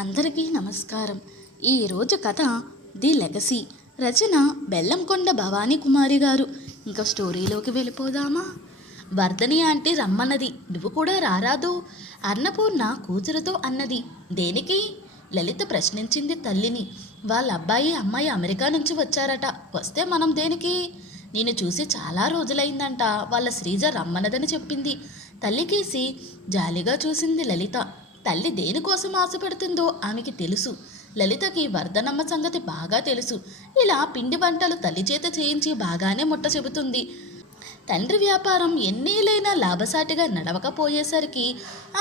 అందరికీ నమస్కారం. ఈరోజు కథ ది లెగసీ. రచన బెల్లంకొండ భవానీ కుమారి గారు. ఇంకా స్టోరీలోకి వెళ్ళిపోదామా? వర్ధని ఆంటీ రమ్మన్నది, నువ్వు కూడా రారాదు? అన్నపూర్ణ కూతురుతో అన్నది. దేనికి? లలిత ప్రశ్నించింది తల్లిని. వాళ్ళ అబ్బాయి అమ్మాయి అమెరికా నుంచి వచ్చారట, వస్తే మనం దేనికి? నేను చూసి చాలా రోజులైందంట, వాళ్ళ శ్రీజ రమ్మన్నదని చెప్పింది. తల్లికేసి జాలిగా చూసింది లలిత. తల్లి దేనికోసం ఆశపడుతుందో ఆమెకి తెలుసు. లలితకి వర్ధనమ్మ సంగతి బాగా తెలుసు. ఇలా పిండి వంటలు తల్లి చేత చేయించి బాగానే ముట్ట చెబుతుంది. తండ్రి వ్యాపారం ఎన్నేళ్ళైనా లాభసాటిగా నడవకపోయేసరికి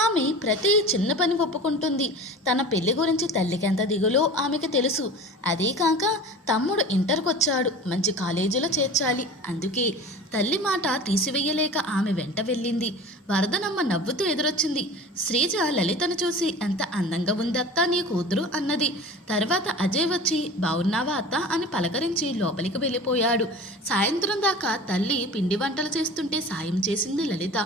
ఆమె ప్రతి చిన్న పని ఒప్పుకుంటుంది. తన పెళ్లి గురించి తల్లికి ఎంత దిగులో ఆమెకి తెలుసు. అదీ కాక తమ్ముడు ఇంటర్కి వచ్చాడు, మంచి కాలేజీలో చేర్చాలి. అందుకే తల్లి మాట తీసివేయలేక ఆమె వెంట వెళ్ళింది. వరదనమ్మ నవ్వుతూ ఎదురొచ్చింది. శ్రీజ లలితను చూసి ఎంత అందంగా ఉంది అత్త నీ కూతురు అన్నది. తర్వాత అజయ్ వచ్చి బాగున్నావా అత్త అని పలకరించి లోపలికి వెళ్ళిపోయాడు. సాయంత్రం దాకా తల్లి పిండి వంటలు చేస్తుంటే సాయం చేసింది లలిత.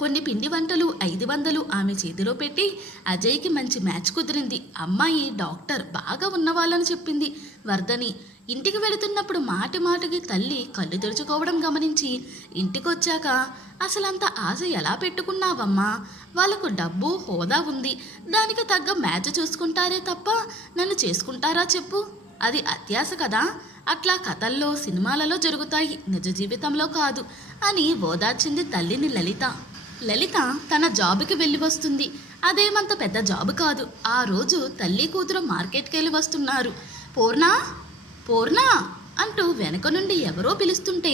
కొన్ని పిండి వంటలు 500 ఆమె చేతిలో పెట్టి అజయ్కి మంచి మ్యాచ్ కుదిరింది. అమ్మాయి డాక్టర్, బాగా ఉన్నవాళ్ళని చెప్పింది వర్ధని. ఇంటికి వెళుతున్నప్పుడు మాటి మాటికి తల్లి కళ్ళు తెరుచుకోవడం గమనించి ఇంటికొచ్చాక అసలంత ఆశ ఎలా పెట్టుకున్నావమ్మా? వాళ్ళకు డబ్బు హోదా ఉంది, దానికి తగ్గ మ్యాచ్ చూసుకుంటారే తప్ప నన్ను చేసుకుంటారా చెప్పు? అది అత్యాశ కదా. అట్లా కథల్లో సినిమాలలో జరుగుతాయి, నిజ జీవితంలో కాదు అని ఓదార్చింది తల్లిని లలిత. లలిత తన జాబుకి వెళ్ళి వస్తుంది. అదేమంత పెద్ద జాబు కాదు. ఆ రోజు తల్లి కూతురు మార్కెట్కి వెళ్ళి వస్తున్నారు. పూర్ణా పూర్ణా అంటూ వెనక నుండి ఎవరో పిలుస్తుంటే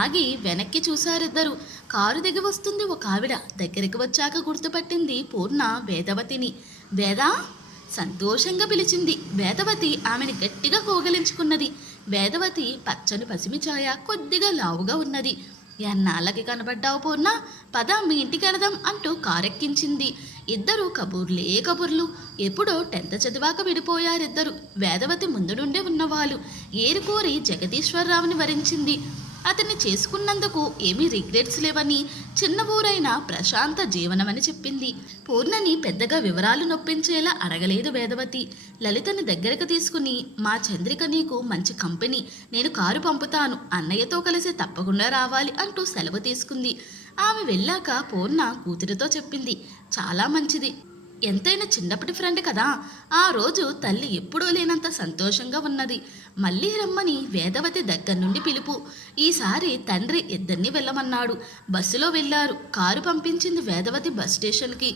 ఆగి వెనక్కి చూశారిద్దరు. కారు దిగి వస్తుంది ఒక ఆవిడ. దగ్గరికి వచ్చాక గుర్తుపట్టింది పూర్ణ వేదవతిని. వేదా సంతోషంగా పిలిచింది. వేదవతి ఆమెని గట్టిగా కోగలించుకున్నది. వేదవతి పచ్చని పసిమి ఛాయ, కొద్దిగా లావుగా ఉన్నది. ఎన్నాళ్ళకి కనబడ్డావు పూర్ణ, పద మీ ఇంటికి వెళదాం అంటూ కారెక్కించింది. ఇద్దరు కబుర్లు. ఎప్పుడో 10th చదివాక విడిపోయారిద్దరు. వేదవతి ముందు నుండే ఉన్నవాళ్ళు. ఏరుకోరి జగదీశ్వరరావుని వరించింది. అతన్ని చేసుకున్నందుకు ఏమీ రిగ్రెట్స్ లేవని, చిన్న ఊరైనా ప్రశాంత జీవనమని చెప్పింది. పూర్ణని పెద్దగా వివరాలు నొప్పించేలా అడగలేదు వేదవతి. లలితని దగ్గరకు తీసుకుని, మా చంద్రిక నీకు మంచి కంపెనీ, నేను కారు పంపుతాను, అన్నయ్యతో కలిసి తప్పకుండా రావాలి అంటూ సెలవు తీసుకుంది. ఆమె వెళ్ళాక పూర్ణ కూతురితో చెప్పింది, చాలా మంచిది, ఎంతైనా చిన్నప్పటి ఫ్రెండ్ కదా. ఆ రోజు తల్లి ఎప్పుడూ లేనంత సంతోషంగా ఉన్నది. మళ్ళీ రమ్మని వేదవతి దగ్గర నుండి పిలుపు. ఈసారి తండ్రి ఇద్దరిని వెళ్ళమన్నాడు. బస్సులో వెళ్ళారు. కారు పంపించింది వేదవతి బస్ స్టేషన్కి.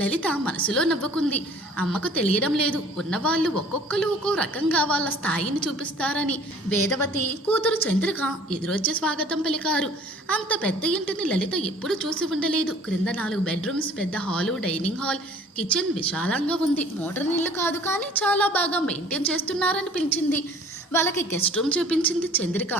లలిత మనసులో నవ్వుకుంది. అమ్మకు తెలియడం లేదు, ఉన్నవాళ్ళు ఒక్కొక్కరు ఒక్కో రకంగా వాళ్ళ స్థాయిని చూపిస్తారని. వేదవతి కూతురు చంద్రిక ఎదురొచ్చి స్వాగతం పలికారు. అంత పెద్ద ఇంటిని లలిత ఎప్పుడు చూసి ఉండలేదు. క్రింద 4 బెడ్రూమ్స్, పెద్ద హాలు, డైనింగ్ హాల్, కిచెన్ విశాలంగా ఉంది. మోటార్ నీళ్ళు కాదు కానీ చాలా బాగా మెయింటైన్ చేస్తున్నారని పిలిచింది. వాళ్ళకి గెస్ట్ రూమ్ చూపించింది చంద్రిక.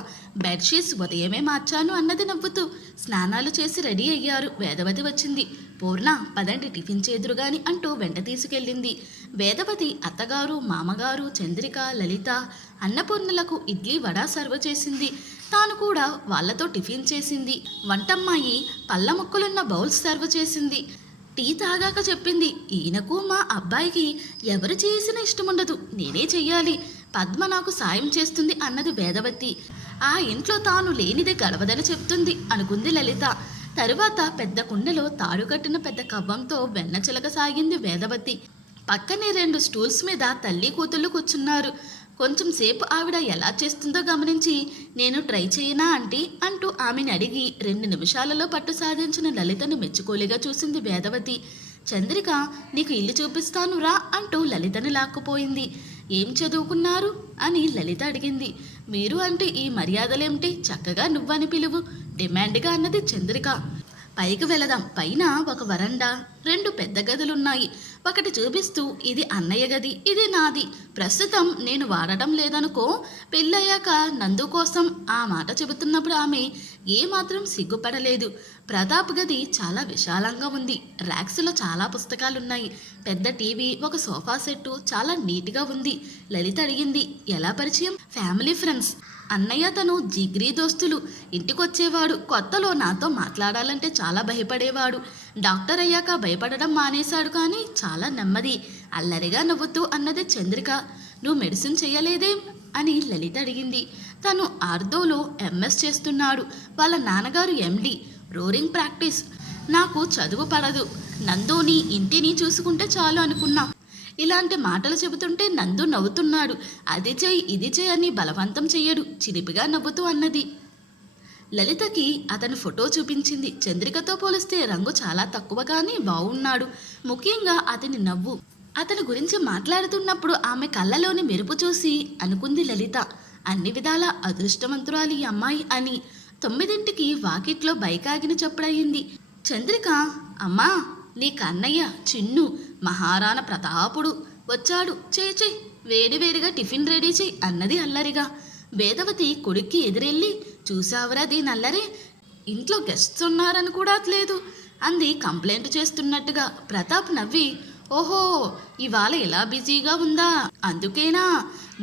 బెడ్షీట్స్ ఉదయమే మార్చాను అన్నది నవ్వుతూ. స్నానాలు చేసి రెడీ అయ్యారు. వేదవతి వచ్చింది. పూర్ణ పదండి టిఫిన్ చేదురుగాని అంటూ వెంట తీసుకెళ్ళింది. వేదవతి అత్తగారు, మామగారు, చంద్రిక, లలిత, అన్నపూర్ణలకు ఇడ్లీ వడ సర్వ్ చేసింది. తాను కూడా వాళ్లతో టిఫిన్ చేసింది. వంటమ్మాయి పళ్ళ ముక్కలున్న బౌల్స్ సర్వ్ చేసింది. టీ తాగాక చెప్పింది, ఈయనకు మా అబ్బాయికి ఎవరు చేసినా ఇష్టముండదు, నేనే చెయ్యాలి, పద్మ నాకు సాయం చేస్తుంది అన్నది వేదవతి. ఆ ఇంట్లో తాను లేనిదే గడవదని చెప్తుంది అనుకుంది లలిత. తరువాత పెద్ద కుండలో తాడు కట్టిన పెద్ద కవ్వంతో వెన్న చిలకసాగింది వేదవతి. పక్కనే 2 స్టూల్స్ మీద తల్లి కూతుళ్ళు కూర్చున్నారు. కొంచెం సేపు ఆవిడ ఎలా చేస్తుందో గమనించి, నేను ట్రై చేయనా ఆంటీ అంటూ ఆమెను అడిగి 2 నిమిషాలలో పట్టు సాధించిన లలితను మెచ్చుకోలిగా చూసింది వేదవతి. చంద్రిక నీకు ఇల్లు చూపిస్తాను రా అంటూ లలితని లాక్కుపోయింది. ఏం చదువుకున్నారు అని లలిత అడిగింది. మీరు అంటే ఈ మర్యాదలేమిటి, చక్కగా నువ్వని పిలువు డిమాండ్గా అన్నది చంద్రిక. పైకి వెళదాం, పైన ఒక వరండా, 2 పెద్ద గదులున్నాయి. ఒకటి చూపిస్తూ, ఇది అన్నయ్య గది, ఇది నాది, ప్రస్తుతం నేను వాడటం లేదనుకో, పెళ్ళయ్యాక నందు కోసం ఆ మాట చెబుతున్నప్పుడు ఆమె ఏమాత్రం సిగ్గుపడలేదు. ప్రతాప్ గది చాలా విశాలంగా ఉంది. ర్యాక్స్లో చాలా పుస్తకాలున్నాయి. పెద్ద టీవీ, ఒక సోఫా సెట్టు చాలా నీట్గా ఉంది. లలిత అడిగింది, ఎలా పరిచయం? Family friends. అన్నయ్య తను జిగ్రీ దోస్తులు. ఇంటికొచ్చేవాడు. కొత్తలో నాతో మాట్లాడాలంటే చాలా భయపడేవాడు. డాక్టర్ అయ్యాక భయపడడం మానేశాడు. కానీ చాలా నెమ్మది. అల్లరిగా నవ్వుతూ అన్నది చంద్రిక. నువ్వు మెడిసిన్ చెయ్యలేదేం అని లలిత అడిగింది. తను ఆర్థోలో ఎంఎస్ చేస్తున్నాడు. వాళ్ళ నాన్నగారు ఎండి. Roaring practice. నాకు చదువు పడదు. నందుని ఇంటిని చూసుకుంటే చాలు అనుకున్నా. ఇలాంటి మాటలు చెబుతుంటే నందు నవ్వుతున్నాడు. అది చెయ్యి ఇది చెయ్యి అని బలవంతం చెయ్యడు. చిలిపిగా నవ్వుతూ అన్నది. లలితకి అతని ఫోటో చూపించింది. చంద్రికతో పోలిస్తే రంగు చాలా తక్కువ కానీ బాగున్నాడు. ముఖ్యంగా అతని నవ్వు. అతని గురించి మాట్లాడుతున్నప్పుడు ఆమె కళ్ళలోని మెరుపు చూసి అనుకుంది లలిత, అన్ని విధాల అదృష్టవంతురాలి ఈ అమ్మాయి అని. 9ంటికి వాకిట్లో బైక్ ఆగిన చప్పుడయింది. చంద్రిక, అమ్మా నీ కన్నయ్య చిన్ను మహారాణ ప్రతాపుడు వచ్చాడు. చేయి వేడివేడిగా టిఫిన్ రెడీ చేయి అన్నది అల్లరిగా. వేదవతి కొడుక్కి ఎదురెళ్ళి, చూసావురా దీని అల్లరే, ఇంట్లో గెస్ట్స్ ఉన్నారని కూడా లేదు అంది కంప్లైంట్ చేస్తున్నట్టుగా. ప్రతాప్ నవ్వి, ఓహో ఇవాళ ఇలా బిజీగా ఉందా, అందుకేనా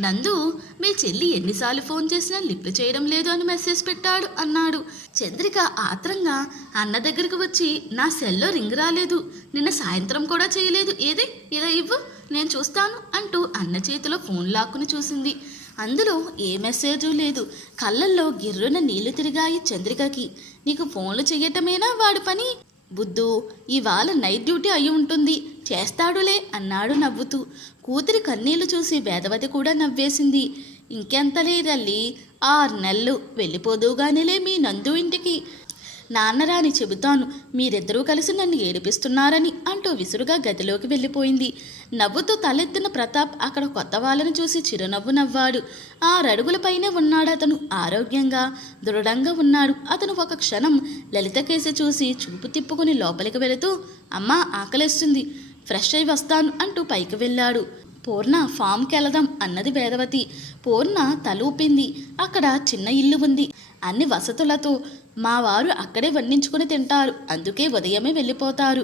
నందు మీ చెల్లి ఎన్నిసార్లు ఫోన్ చేసినా లిఫ్ట్ చేయడం లేదు అని మెసేజ్ పెట్టాడు అన్నాడు. చంద్రిక ఆత్రంగా అన్న దగ్గరకు వచ్చి, నా సెల్లో రింగ్ రాలేదు, నిన్న సాయంత్రం కూడా చేయలేదు, ఏది ఇలా ఇవ్వు నేను చూస్తాను అంటూ అన్న చేతిలో ఫోన్ లాక్కుని చూసింది. అందులో ఏ మెసేజు లేదు. కళ్ళల్లో గిర్రున నీళ్లు తిరిగాయి చంద్రికకి. నీకు ఫోన్లు చెయ్యటమేనా వాడి పని? బుద్ధు ఇవాళ నైట్ డ్యూటీ అయి ఉంటుంది, చేస్తాడులే అన్నాడు నవ్వుతూ. కూతురి కన్నీళ్లు చూసి వేదవతి కూడా నవ్వేసింది. ఇంకెంతలే తల్లి, 6 నెలలు వెళ్ళిపోదుగానేలే మీ నందు ఇంటికి. నాన్నరాని చెబుతాను, మీరిద్దరూ కలిసి నన్ను ఏడిపిస్తున్నారని అంటూ విసురుగా గదిలోకి వెళ్ళిపోయింది. నవ్వుతూ తలెత్తిన ప్రతాప్ అక్కడ కొత్త వాళ్ళని చూసి చిరునవ్వు నవ్వాడు. 6 అడుగులపైనే ఉన్నాడు అతను. ఆరోగ్యంగా దృఢంగా ఉన్నాడు. అతను ఒక క్షణం లలిత కేసి చూసి చూపు తిప్పుకుని లోపలికి వెళుతూ, అమ్మా ఆకలేస్తుంది, ఫ్రెష్ అయి వస్తాను అంటూ పైకి వెళ్ళాడు. పూర్ణ ఫామ్కి వెళదాం అన్నది వేదవతి. పూర్ణ తలూపింది. అక్కడ చిన్న ఇల్లు ఉంది, అన్ని వసతులతో. మా వారు అక్కడే వండించుకుని తింటారు, అందుకే ఉదయమే వెళ్ళిపోతారు.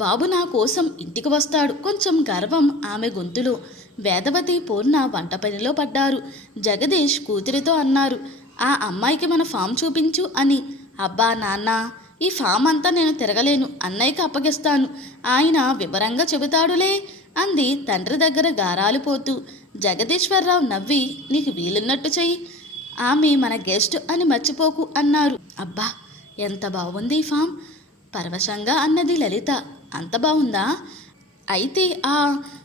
బాబు నా కోసం ఇంటికి వస్తాడు. కొంచెం గర్వం ఆమె గొంతులో. వేదవతి పూర్ణ వంట పనిలో పడ్డారు. జగదీష్ కూతురితో అన్నారు, ఆ అమ్మాయికి మన ఫామ్ చూపించు అని. అబ్బా నాన్న, ఈ ఫామ్ అంతా నేను తిరగలేను, అన్నయ్యకి అప్పగిస్తాను, ఆయన వివరంగా చెబుతాడులే అంది తండ్రి దగ్గర గారాలు పోతూ. జగదీశ్వరరావు నవ్వి, నీకు వీలున్నట్టు చెయ్యి, ఆమె మన గెస్ట్ అని మర్చిపోకు అన్నారు. అబ్బా ఎంత బాగుంది ఈ ఫామ్, పరవశంగా అన్నది లలిత. అంత బాగుందా? అయితే ఆ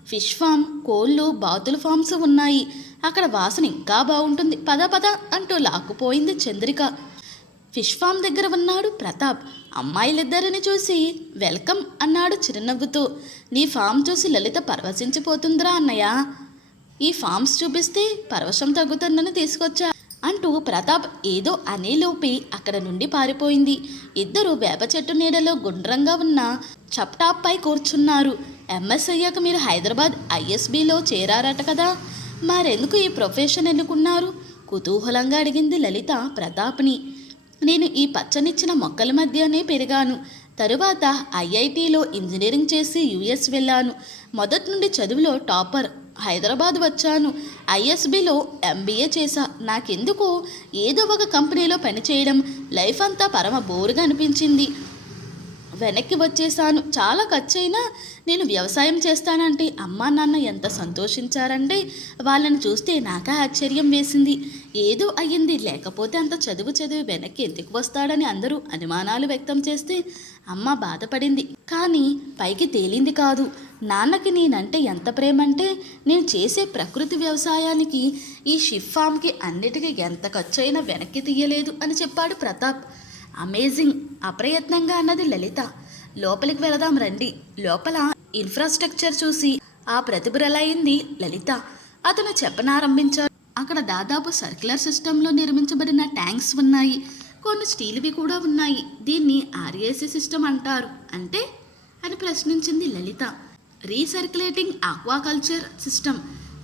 ఫిష్ ఫామ్, కోళ్ళు, బాతుల ఫామ్స్ ఉన్నాయి, అక్కడ వాసన ఇంకా బాగుంటుంది, పద పద అంటూ లాక్కుపోయింది చంద్రిక. ఫిష్ ఫామ్ దగ్గర ఉన్నాడు ప్రతాప్. అమ్మాయిలిద్దరిని చూసి వెల్కమ్ అన్నాడు చిరునవ్వుతూ. నీ ఫామ్ చూసి లలిత పరవశించిపోతుందిరా అన్నయ్య, ఈ ఫామ్స్ చూపిస్తే పరవశం తగ్గుతుందని తీసుకొచ్చా అంటూ ప్రతాప్ ఏదో అనేలోపి అక్కడ నుండి పారిపోయింది. ఇద్దరు వేప చెట్టు నీడలో గుండ్రంగా ఉన్న చప్టాప్పై కూర్చున్నారు. ఎంఎస్ అయ్యాక మీరు హైదరాబాద్ ఐఎస్బిలో చేరారట కదా, మరెందుకు ఈ ప్రొఫెషన్ ఎన్నుకున్నారు? కుతూహలంగా అడిగింది లలిత ప్రతాప్ని. నేను ఈ పచ్చనిచ్చిన మొక్కల మధ్యనే పెరిగాను. తరువాత ఐఐటిలో ఇంజనీరింగ్ చేసి యుఎస్ వెళ్ళాను. మొదటి నుండి చదువులో టాపర్. హైదరాబాద్ వచ్చాను. ఐఎస్బిలో ఎంబీఏ చేశా. నాకెందుకో ఏదో ఒక కంపెనీలో పనిచేయడం లైఫ్ అంతా పరమ బోరుగా అనిపించింది. వెనక్కి వచ్చేసాను. చాలా ఖర్చైనా నేను వ్యవసాయం చేస్తానంటే అమ్మా నాన్న ఎంత సంతోషించారంటే వాళ్ళని చూస్తే నాకే ఆశ్చర్యం వేసింది. ఏదో అయ్యింది, లేకపోతే అంత చదివి వెనక్కి ఎందుకు వస్తాడని అందరూ అనుమానాలు వ్యక్తం చేస్తే అమ్మ బాధపడింది. కానీ పైకి తేలింది కాదు. నాన్నకి నేనంటే ఎంత ప్రేమంటే నేను చేసే ప్రకృతి వ్యవసాయానికి, ఈ షిప్ ఫామ్కి అన్నిటికీ ఎంత ఖర్చైనా వెనక్కి తీయలేదు అని చెప్పాడు ప్రతాప్. అమేజింగ్ అప్రయత్నంగా అన్నది లలిత. లోపలికి వెళదాం రండి. లోపల ఇన్ఫ్రాస్ట్రక్చర్ చూసి ఆ ప్రతిభురలైంది లలిత. అతను చెప్పనారంభించాడు. అక్కడ దాదాపు సర్క్యులర్ సిస్టంలో నిర్మించబడిన ట్యాంక్స్ ఉన్నాయి, కొన్ని స్టీల్వి కూడా ఉన్నాయి. దీన్ని ఆర్ఏసీ సిస్టమ్ అంటారు. అంటే అని ప్రశ్నించింది లలిత. Recirculating aquaculture system.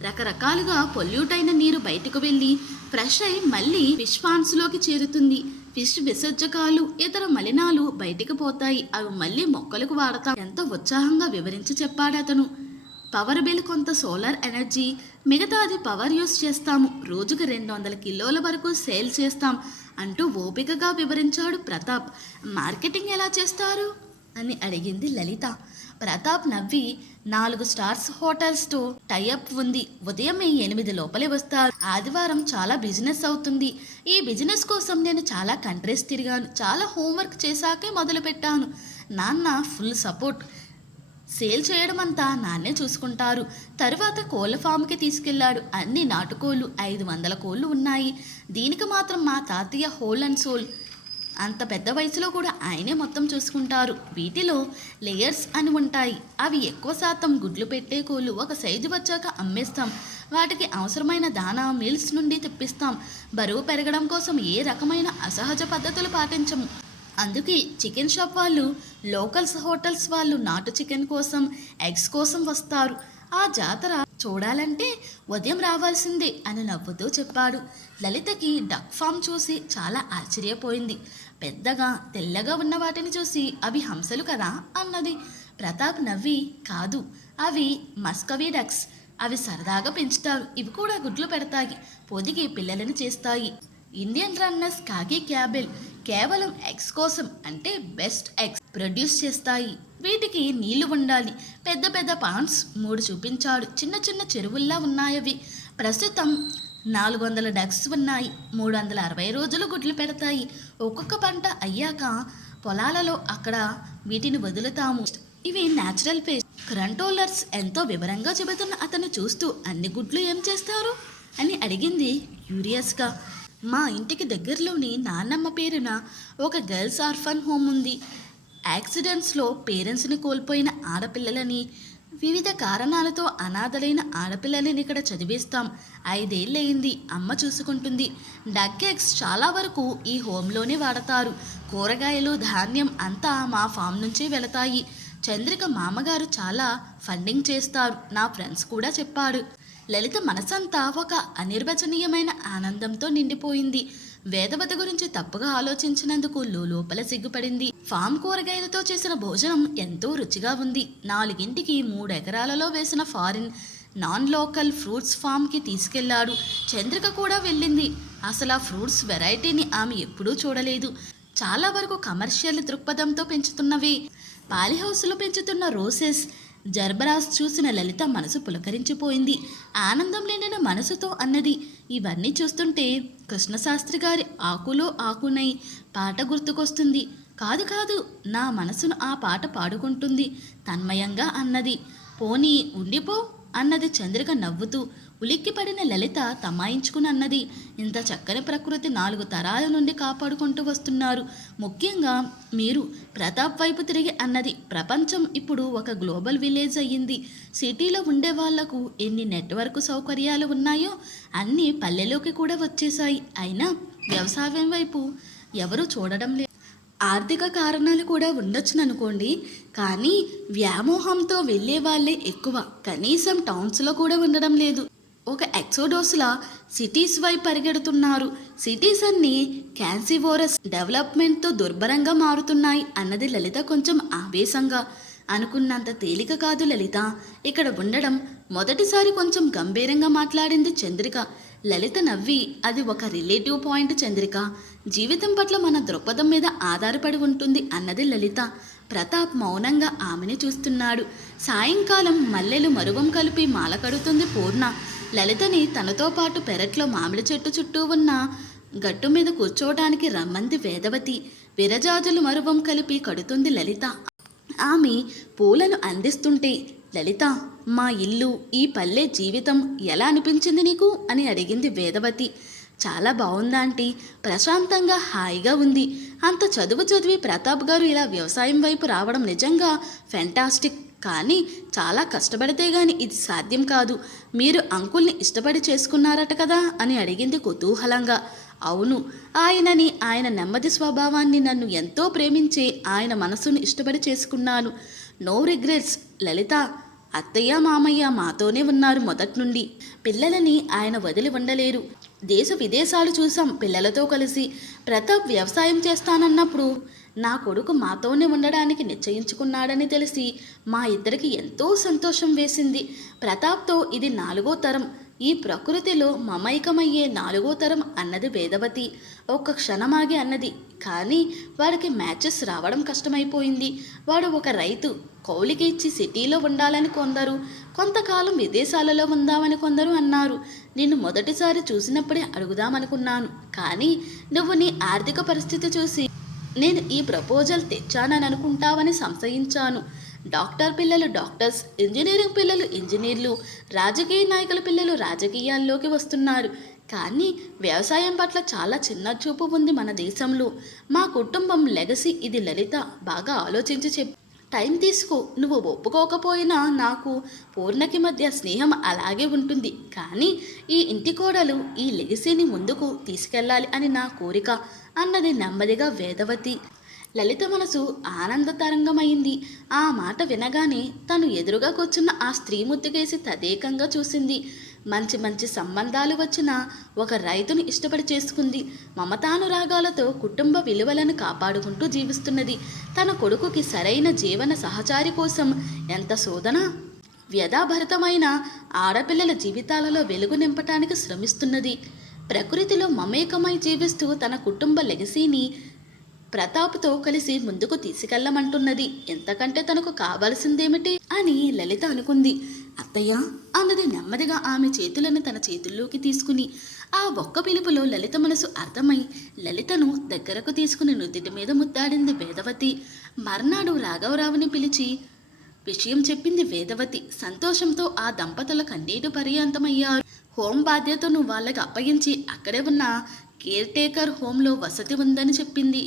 రకరకాలుగా పొల్యూట్ అయిన నీరు బయటకు వెళ్ళి ఫ్రెష్ అయి మళ్ళీ ఫిష్ పాండ్స్లోకి చేరుతుంది. ఫిష్ విసర్జకాలు, ఇతర మలినాలు బయటికి పోతాయి, అవి మళ్ళీ మొక్కలకు వాడతాం. ఎంతో ఉత్సాహంగా వివరించి చెప్పాడు అతను. పవర్ బిల్ కొంత సోలార్ ఎనర్జీ, మిగతాది పవర్ యూస్ చేస్తాము. రోజుకి 200 కిలోల వరకు సేల్ చేస్తాం అంటూ ఓపికగా వివరించాడు ప్రతాప్. మార్కెటింగ్ ఎలా చేస్తారు అని అడిగింది లలిత. ప్రతాప్ నవ్వి 4 స్టార్స్ హోటల్స్తో టైఅప్ ఉంది. ఉదయం 8 లోపలే వస్తారు. ఆదివారం చాలా బిజినెస్ అవుతుంది. ఈ బిజినెస్ కోసం నేను చాలా కంట్రీస్ తిరిగాను. చాలా హోంవర్క్ చేశాకే మొదలుపెట్టాను. నాన్న ఫుల్ సపోర్ట్. సేల్ చేయడం అంతా నాన్నే చూసుకుంటారు. తరువాత కోళ్ళ ఫామ్కి తీసుకెళ్లాడు. అన్ని నాటుకోళ్ళు, 500 కోళ్ళు ఉన్నాయి. దీనికి మాత్రం మా తాతయ్య హోల్ అండ్ సోల్. అంత పెద్ద వయసులో కూడా ఆయనే మొత్తం చూసుకుంటారు. వీటిలో లేయర్స్ అని ఉంటాయి. అవి ఎక్కువ శాతం గుడ్లు పెట్టే కోళ్ళు. ఒక సైజు వచ్చాక అమ్మేస్తాం. వాటికి అవసరమైన దానా మిల్స్ నుండి తెప్పిస్తాం. బరువు పెరగడం కోసం ఏ రకమైన అసహజ పద్ధతులు పాటించము. అందుకే చికెన్ షాప్ వాళ్ళు, లోకల్స్ హోటల్స్ వాళ్ళు నాటు చికెన్ కోసం, ఎగ్స్ కోసం వస్తారు. ఆ జాతర చూడాలంటే ఉదయం రావాల్సిందే అని నవ్వుతూ చెప్పాడు. లలితకి డక్ ఫామ్ చూసి చాలా ఆశ్చర్యపోయింది. పెద్దగా తెల్లగా ఉన్న వాటిని చూసి అవి హంసలు కదా అన్నది. ప్రతాప్ నవ్వి, కాదు, అవి మస్కవీ డక్స్. అవి సరదాగా పెంచుతారు. ఇవి కూడా గుడ్లు పెడతాయి, పొదిగి పిల్లలను చేస్తాయి. ఇండియన్ రన్నర్స్ కాకి క్యాబెల్ కేవలం ఎగ్స్ కోసం, అంటే బెస్ట్ ఎగ్స్ ప్రొడ్యూస్ చేస్తాయి. వీటికి నీళ్లు ఉండాలి. పెద్ద పెద్ద పాండ్స్ 3 చూపించాడు. చిన్న చిన్న చెరువుల్లా ఉన్నాయవి. ప్రస్తుతం 400 డక్స్ ఉన్నాయి. 360 రోజులు గుడ్లు పెడతాయి. ఒక్కొక్క పంట అయ్యాక పొలాలలో అక్కడ వీటిని వదులుతాము. ఇవి న్యాచురల్ పేస్ట్. కంట్రోలర్స్ ఎంతో వివరంగా చెబుతున్న అతను చూస్తూ, అన్ని గుడ్లు ఏం చేస్తారు అని అడిగింది క్యూరియస్గా. మా ఇంటికి దగ్గరలోని నాన్నమ్మ పేరున ఒక గర్ల్స్ ఆర్ఫన్ హోమ్ ఉంది. యాక్సిడెంట్స్లో పేరెంట్స్ని కోల్పోయిన ఆడపిల్లలని, వివిధ కారణాలతో అనాథలైన ఆడపిల్లలని ఇక్కడ చదివిస్తాం. 5 ఏళ్ళయింది. అమ్మ చూసుకుంటుంది. డక్ ఎగ్స్ చాలా వరకు ఈ హోమ్లోనే వాడతారు. కూరగాయలు, ధాన్యం అంతా మా ఫామ్ నుంచే వెళతాయి. చంద్రిక మామగారు చాలా ఫండింగ్ చేస్తారు. నా ఫ్రెండ్స్ కూడా చెప్పాడు. లలిత మనసంతా ఒక అనిర్వచనీయమైన ఆనందంతో నిండిపోయింది. వేదవతి గురించి తప్పుగా ఆలోచించినందుకు లోపల సిగ్గుపడింది. ఫామ్ కూరగాయలతో చేసిన భోజనం ఎంతో రుచిగా ఉంది. 4ంటికి 3 ఎకరాలలో వేసిన ఫారిన్ నాన్ లోకల్ ఫ్రూట్స్ ఫామ్కి తీసుకెళ్లాడు. చంద్రిక కూడా వెళ్ళింది. అసలు ఆ ఫ్రూట్స్ వెరైటీని ఆమె ఎప్పుడూ చూడలేదు. చాలా వరకు కమర్షియల్ దృక్పథంతో పెంచుతున్నవి. పాలిహౌస్లో పెంచుతున్న రోసెస్, జర్బరాస్ చూసిన లలిత మనసు పులకరించిపోయింది. ఆనందం నిండిన మనసుతో అన్నది, ఇవన్నీ చూస్తుంటే కృష్ణశాస్త్రి గారి ఆకులో ఆకునై పాట గుర్తుకొస్తుంది. కాదు కాదు, నా మనసును ఆ పాట పాడుకుంటుంది తన్మయంగా అన్నది. పోనీ ఉండిపో అన్నది చంద్రిక నవ్వుతూ. ఉలిక్కిపడిన లలిత తమాయించుకుని అన్నది, ఇంత చక్కని ప్రకృతి 4 తరాల నుండి కాపాడుకుంటూ వస్తున్నారు. ముఖ్యంగా మీరు ప్రతాప్ వైపు తిరిగి అన్నది. ప్రపంచం ఇప్పుడు ఒక గ్లోబల్ విలేజ్ అయ్యింది. సిటీలో ఉండే వాళ్లకు ఎన్ని నెట్వర్క్ సౌకర్యాలు ఉన్నాయో అన్నీ పల్లెలోకి కూడా వచ్చేసాయి. అయినా వ్యవసాయం వైపు ఎవరూ చూడడం లేదు. ఆర్థిక కారణాలు కూడా ఉండొచ్చుననుకోండి, కానీ వ్యామోహంతో వెళ్ళే వాళ్ళే ఎక్కువ. కనీసం టౌన్స్లో కూడా ఉండడం లేదు. ఒక ఎక్సోడోస్లా సిటీస్ వైపు పరిగెడుతున్నారు. సిటీస్ అన్నీ క్యాన్సివోరస్ డెవలప్మెంట్తో దుర్భరంగా మారుతున్నాయి అన్నది లలిత కొంచెం ఆవేశంగా. అనుకున్నంత తేలిక కాదు లలిత ఇక్కడ ఉండడం. మొదటిసారి కొంచెం గంభీరంగా మాట్లాడింది చంద్రిక. లలిత నవ్వి, అది ఒక రిలేటివ్ పాయింట్ చంద్రిక. జీవితం పట్ల మన దృక్పథం మీద ఆధారపడి ఉంటుంది అన్నది లలిత. ప్రతాప్ మౌనంగా ఆమెని చూస్తున్నాడు. సాయంకాలం మల్లెలు మరువం కలిపి మాల కడుతుంది పూర్ణ. లలితని తనతో పాటు పెరట్లో మామిడి చెట్టు చుట్టూ ఉన్న గట్టు మీద కూర్చోవడానికి రమ్మంది వేదవతి. విరజాజులు మరువం కలిపి కడుతుంది లలిత. ఆమె పూలను అందిస్తుంటే, లలిత, మా ఇల్లు, ఈ పల్లె జీవితం ఎలా అనిపించింది నీకు అని అడిగింది వేదవతి. చాలా బాగుందా ఆంటీ, ప్రశాంతంగా హాయిగా ఉంది. అంత చదువు చదివి ప్రతాప్ గారు ఇలా వ్యవసాయం వైపు రావడం నిజంగా ఫెంటాస్టిక్. కానీ చాలా కష్టపడితే గాని ఇది సాధ్యం కాదు. మీరు అంకుల్ని ఇష్టపడి చేసుకున్నారట కదా అని అడిగింది కుతూహలంగా. అవును, ఆయనని, ఆయన నెమ్మది స్వభావాన్ని, నన్ను ఎంతో ప్రేమించే ఆయన మనసును ఇష్టపడి చేసుకున్నాను. నో రిగ్రెట్స్ లలిత. అత్తయ్య మామయ్య మాతోనే ఉన్నారు మొదటి నుండి. పిల్లలని ఆయన వదిలి ఉండలేరు. దేశ విదేశాలు చూసాం పిల్లలతో కలిసి. ప్రతాప్ వ్యవసాయం చేస్తానన్నప్పుడు నా కొడుకు మాతోనే ఉండడానికి నిశ్చయించుకున్నాడని తెలిసి మా ఇద్దరికి ఎంతో సంతోషం వేసింది. ప్రతాప్తో ఇది 4వ తరం. ఈ ప్రకృతిలో మమైకమయ్యే 4వ తరం అన్నది వేదవతి. ఒక్క క్షణమాగి అన్నది, కానీ వాడికి మ్యాచెస్ రావడం కష్టమైపోయింది. వాడు ఒక రైతు, కౌలికి ఇచ్చి సిటీలో ఉండాలని కొందరు, కొంతకాలం విదేశాలలో ఉందామని కొందరు అన్నారు. నిన్ను మొదటిసారి చూసినప్పుడే అడుగుదామనుకున్నాను, కానీ నువ్వు నీ ఆర్థిక పరిస్థితి చూసి నేను ఈ ప్రపోజల్ తెచ్చానని అనుకుంటావని సంశయించాను. డాక్టర్ పిల్లలు డాక్టర్స్, ఇంజనీరింగ్ పిల్లలు ఇంజనీర్లు, రాజకీయ నాయకుల పిల్లలు రాజకీయాల్లోకి వస్తున్నారు. కానీ వ్యవసాయం పట్ల చాలా చిన్న చూపు ఉంది మన దేశంలో. మా కుటుంబం లెగసీ ఇది. లలిత, బాగా ఆలోచించి చెప్పు. టైం తీసుకో. నువ్వు ఒప్పుకోకపోయినా నాకు పూర్ణకి మధ్య స్నేహం అలాగే ఉంటుంది. కానీ ఈ ఇంటి కోడలు ఈ లెగసీని ముందుకు తీసుకెళ్ళాలి అని నా కోరిక అన్నది నెమ్మదిగా వేదవతి. లలిత మనసు ఆనంద తరంగమైంది. ఆ మాట వినగానే తను ఎదురుగా కూర్చున్న ఆ స్త్రీ ముద్దుకేసి తదేకంగా చూసింది. మంచి మంచి సంబంధాలు వచ్చిన ఒక రైతుని ఇష్టపడి చేసుకుంది. మమతానురాగాలతో కుటుంబ విలువలను కాపాడుకుంటూ జీవిస్తున్నది. తన కొడుకుకి సరైన జీవన సహచారి కోసం ఎంత శోధన, వ్యధాభరితమైన ఆడపిల్లల జీవితాలలో వెలుగు నింపటానికి శ్రమిస్తున్నది. ప్రకృతిలో మమేకమై జీవిస్తూ తన కుటుంబ లెగసీని ప్రతాప్తో కలిసి ముందుకు తీసుకెళ్లమంటున్నది. ఎంతకంటే తనకు కావలసిందేమిటి అని లలిత అనుకుంది. అత్తయ్య అన్నది నెమ్మదిగా ఆమె చేతులను తన చేతుల్లోకి తీసుకుని. ఆ ఒక్క పిలుపులో లలిత మనసు అర్థమై లలితను దగ్గరకు తీసుకుని నుదిటి మీద ముద్దాడింది వేదవతి. మర్నాడు రాఘవరావుని పిలిచి విషయం చెప్పింది వేదవతి. సంతోషంతో ఆ దంపతుల కన్నీటి పర్యంతమయ్యారు. హోం బాధ్యతను వాళ్ళకి అప్పగించి అక్కడే ఉన్న కేర్ టేకర్ హోంలో వసతి ఉందని చెప్పింది.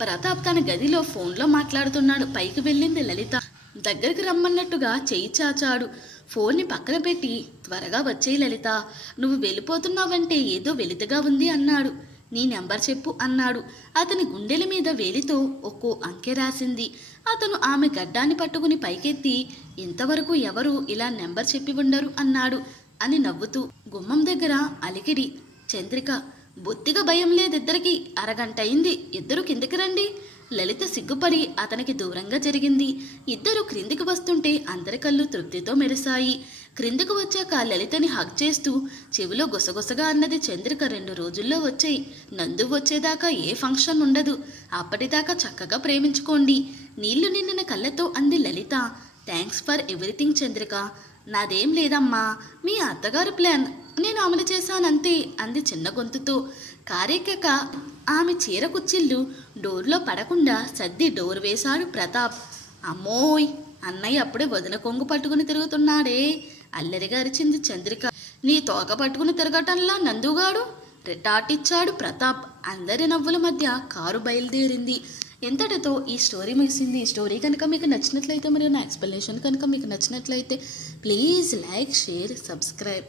ప్రతాప్ తన గదిలో ఫోన్లో మాట్లాడుతున్నాడు. పైకి వెళ్ళింది లలిత. దగ్గరికి రమ్మన్నట్టుగా చెయ్యి చాచాడు. ఫోన్ని పక్కన పెట్టి త్వరగా వచ్చేయి లలిత, నువ్వు వెళ్ళిపోతున్నావంటే ఏదో వెలితగా ఉంది అన్నాడు. నీ నెంబర్ చెప్పు అన్నాడు. అతని గుండెల మీద వేలితో ఒక్కో అంకె రాసింది. అతను ఆమె గడ్డాన్ని పట్టుకుని పైకెత్తి, ఇంతవరకు ఎవరు ఇలా నెంబర్ చెప్పి ఉండరు అన్నాడు అని నవ్వుతూ. గుమ్మం దగ్గర అలికిడి. చంద్రిక. బొత్తిగా భయం లేదిద్దరికి. అరగంట అయింది, ఇద్దరు కిందికి రండి. లలిత సిగ్గుపడి అతనికి దూరంగా జరిగింది. ఇద్దరు క్రిందికి వస్తుంటే అందరి కళ్ళు తృప్తితో మెరిశాయి. క్రిందికి వచ్చాక లలితని హగ్ చేస్తూ చెవిలో గుసగుసగా అన్నది చంద్రిక. 2 రోజుల్లో వచ్చాయి. నందు వచ్చేదాకా ఏ ఫంక్షన్ ఉండదు. అప్పటిదాకా చక్కగా ప్రేమించుకోండి. నీళ్లు నిండిన కళ్ళతో అంది Lalitha. Thanks for everything Chandrika. నాదేం లేదమ్మా, మీ అత్తగారి ప్లాన్ నేను అమలు చేశానంతే అంది చిన్న గొంతుతో. కారెక్కాక ఆమె చీర కుచ్చిళ్ళు డోర్లో పడకుండా సర్ది డోర్ వేశాడు ప్రతాప్. అమ్మోయ్, అన్నయ్య అప్పుడే వదిన కొంగు పట్టుకుని తిరుగుతున్నాడే అల్లరిగా అరిచింది చంద్రిక. నీ తోక పట్టుకుని తిరగటంలా నందుగాడు రిటార్టిచ్చాడు ప్రతాప్. అందరి నవ్వుల మధ్య కారు బయలుదేరింది. ఎంతటితో ఈ స్టోరీ ముగిసింది. ఈ స్టోరీ కనుక మీకు నచ్చినట్లయితే మరియు నా ఎక్స్ప్లెనేషన్ కనుక మీకు నచ్చినట్లయితే ప్లీజ్ లైక్, షేర్, సబ్స్క్రైబ్.